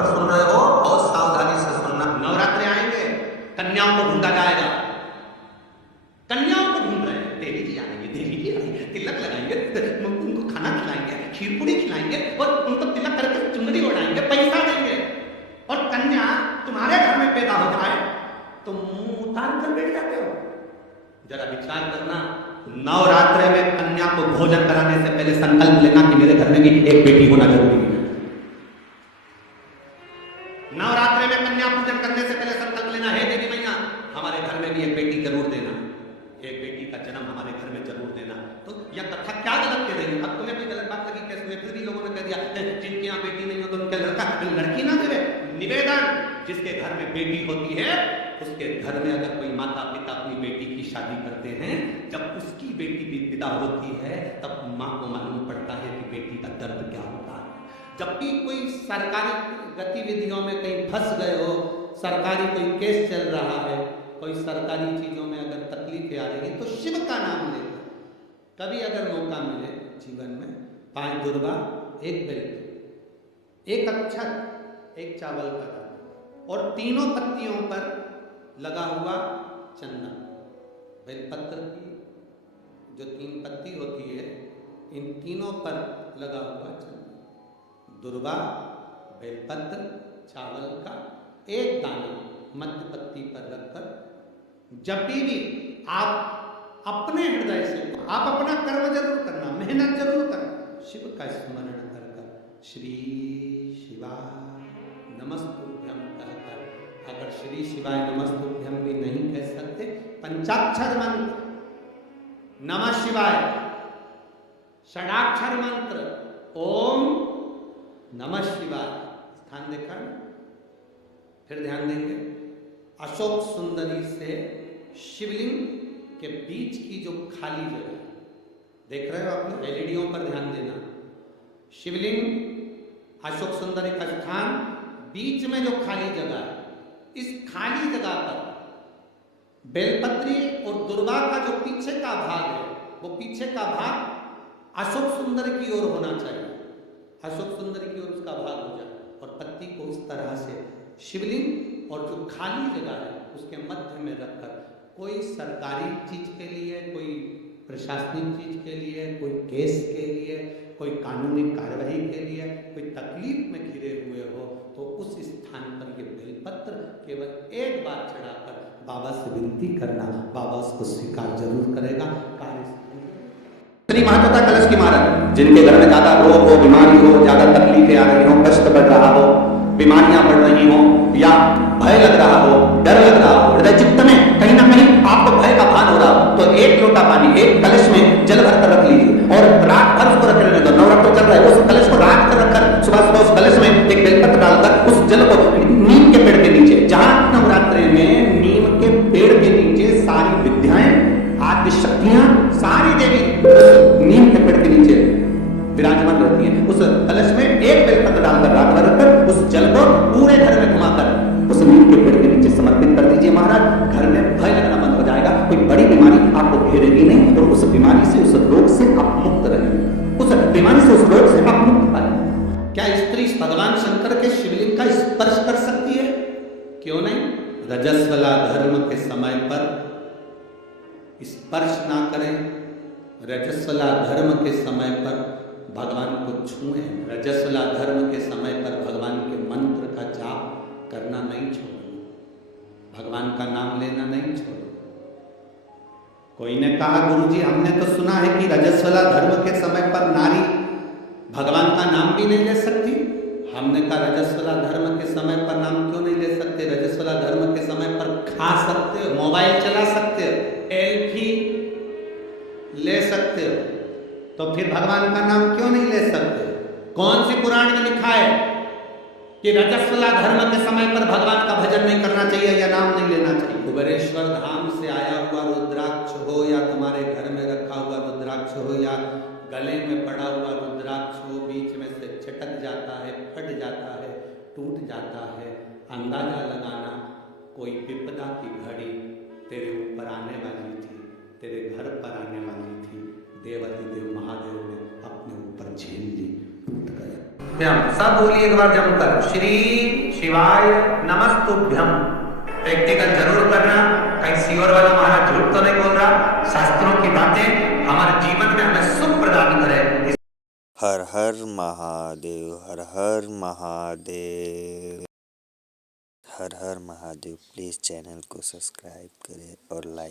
पर सुन रहे हो बहुत सावधानी से सुनना। नवरात्रि आएंगे, कन्याओं को ढूंढा जाएगा। कन्याओं को ढूंढ रहे हैं, देवी जी आएंगे, देवी जी आएंगे, तिलक लगाएंगे, उनको खाना खिलाएंगे, खीर पूरी खिलाएंगे और उनको तिलक करके चुनरी उड़ाएंगे, पैसा देंगे। और कन्या तुम्हारे घर में पैदा हो जाए तो मुंह उतार कर बैठ जाते हो। जरा विचार करना, नवरात्रि में कन्या को भोजन कराने से पहले संकल्प लेना कि मेरे घर में भी एक बेटी होना जरूरी है। नवरात्रि में कन्या पूजन करने से पहले संकल्प लेना है, देवी मैया हमारे घर में भी एक बेटी जरूर देना, एक बेटी का जन्म हमारे घर में जरूर देना। तो यह कथा क्या गलत कह रही है? अब तुम्हें कोई गलत बात लगी कैसे हुई? फिर भी लोगों ने कह दिया जिनके यहाँ बेटी नहीं हो तो उनके लड़की ना देवे। निवेदन, जिसके घर में बेटी होती है उसके घर में अगर कोई माता पिता अपनी बेटी की शादी करते हैं, जब उसकी बेटी भी विदा होती है तब माँ को मालूम पड़ता है कि बेटी का दर्द क्या होता है। जब भी कोई सरकारी गतिविधियों में कहीं फंस गए हो, सरकारी कोई केस चल रहा है, कोई सरकारी चीजों में अगर तकलीफें आ रही है तो शिव का नाम लेकर कभी अगर मौका मिले जीवन में, 5 दुर्गा, 1 बेल, 1 अक्षर, 1 चावल का दाना और तीनों पत्तियों पर लगा हुआ चंदन। बेलपत्र की जो 3 पत्ती होती है, इन तीनों पर लगा हुआ चंदन, दुर्गा, बेलपत्र, चावल का 1 दाना मध्य पत्ती पर रखकर जब भी आप अपने हृदय से, आप अपना कर्म जरूर करना, मेहनत जरूर करना, शिव का स्मरण कर कर श्री शिवाय नमस्तुभ्यं कहकर, अगर श्री शिवाय नमस्तुभ्यं भी नहीं कह सकते, पंचाक्षर मंत्र नमः शिवाय, षडाक्षर मंत्र ओम नमः शिवाय, स्थान देखा, फिर ध्यान देंगे अशोक सुंदरी से शिवलिंग के बीच की जो खाली जगह देख रहे हो आपने, एलईडीओं पर ध्यान देना, शिवलिंग, अशोक सुंदरी का स्थान, बीच में जो खाली जगह है, इस खाली जगह पर बेलपत्री और दुर्गा का जो पीछे का भाग है, वो पीछे का भाग अशोक सुंदर की ओर होना चाहिए, अशोक सुंदर की ओर उसका भाग हो जाए और पत्ती को उस तरह से शिवलिंग और जो खाली जगह है उसके मध्य में रखकर कोई सरकारी चीज के लिए, कोई प्रशासनिक चीज के लिए, कोई केस के लिए, कोई कानूनी कार्रवाई के लिए, कोई तकलीफ में घिरे हुए हो तो उस स्थान पर ये बेलपत्र केवल 1 बार चढ़ाकर बाबा से विनती करना, बाबा उसको स्वीकार जरूर करेगा। इतनी महत्वता कलश की महाराज, जिनके घर में ज्यादा रोग हो, बीमारी हो, ज्यादा तकलीफें आ रही हो, कष्ट बढ़ रहा हो, बीमारियां बढ़ रही हो या भय लग रहा हो, डर लग रहा हो, हृदय चित्त में कहीं ना कहीं आपको भय का भान हो रहा हो, तो 1 लोटा पानी, 1 कलश में जल भर कर रख लीजिए और रात भर उसको रख लेने दो। नवरात्र चल रहा है, उस कलश को रात कर रखकर सुबह सुबह उस कलश में 1 बेलपत्र डालकर उस जल को नीम के पेड़ के नीचे, जहां नवरात्रि में नीम के पेड़ के नीचे सारी विद्याएं, आदि शक्तियां, सारी देवी नीम के पेड़ के नीचे विराजमान रहती है, उस कलश में 1 बेलपत्र डालकर रात भर रखकर उस जल को पूरे घर में घुमाकर उस नीम के पेड़ के नीचे समर्पित कर दीजिए महाराज। घर में भय लगना बंद हो जाएगा, कोई बड़ी बीमारी आपको घेरेगी नहीं और उस बीमारी से, उस रोग से आप मुक्त रहेंगे, उस बीमारी से, उस रोग से आप मुक्त पाएंगे। क्या स्त्री भगवान शंकर के शिवलिंग का स्पर्श कर सकती है? क्यों नहीं? रजस्वला धर्म के समय पर स्पर्श ना करें, रजस्वला धर्म के समय पर भगवान को छुएं, रजस्वला धर्म के समय पर भगवान के मंत्र का जाप करना नहीं छोड़ो, भगवान का नाम लेना नहीं छोड़ो। कोई ने कहा गुरुजी हमने तो सुना है कि रजस्वला धर्म के समय पर नारी भगवान का नाम भी नहीं ले सकती। हमने कहा रजस्वला धर्म के समय पर नाम क्यों नहीं ले सकते? रजस्वला धर्म के समय पर खा सकते हो, मोबाइल चला सकते हो, सेल्फी ले सकते हो, तो फिर भगवान का नाम क्यों नहीं ले सकते? कौन सी पुराण में लिखा है कि रजस्वला धर्म के समय पर भगवान का भजन नहीं करना चाहिए या नाम नहीं लेना चाहिए? कुबेरेश्वर धाम से आया हुआ रुद्राक्ष हो या तुम्हारे घर में रखा हुआ रुद्राक्ष हो या गले में पड़ा हुआ रुद्राक्ष हो, बीच में से छटक जाता है, फट जाता है, टूट जाता है, अंदाजा लगाना कोई विपदा की घड़ी तेरे ऊपर आने वाली थी, तेरे घर पर आने वाली थी, देवाधिदेव महादेव ने अपने ऊपर झेल ली, टूट गया। सब बोलिए एक बार जमकर, श्री शिवाय नमस्तुभ्यम। प्रैक्टिकल जरूर करना, कहीं सियोर वाला महाराज झूठ तो नहीं बोल रहा। शास्त्रों की बातें हमारे जीवन में हमें सुख प्रदान करे। हर हर महादेव, हर हर महादेव, हर हर महादेव। प्लीज़ चैनल को सब्सक्राइब करें और लाइक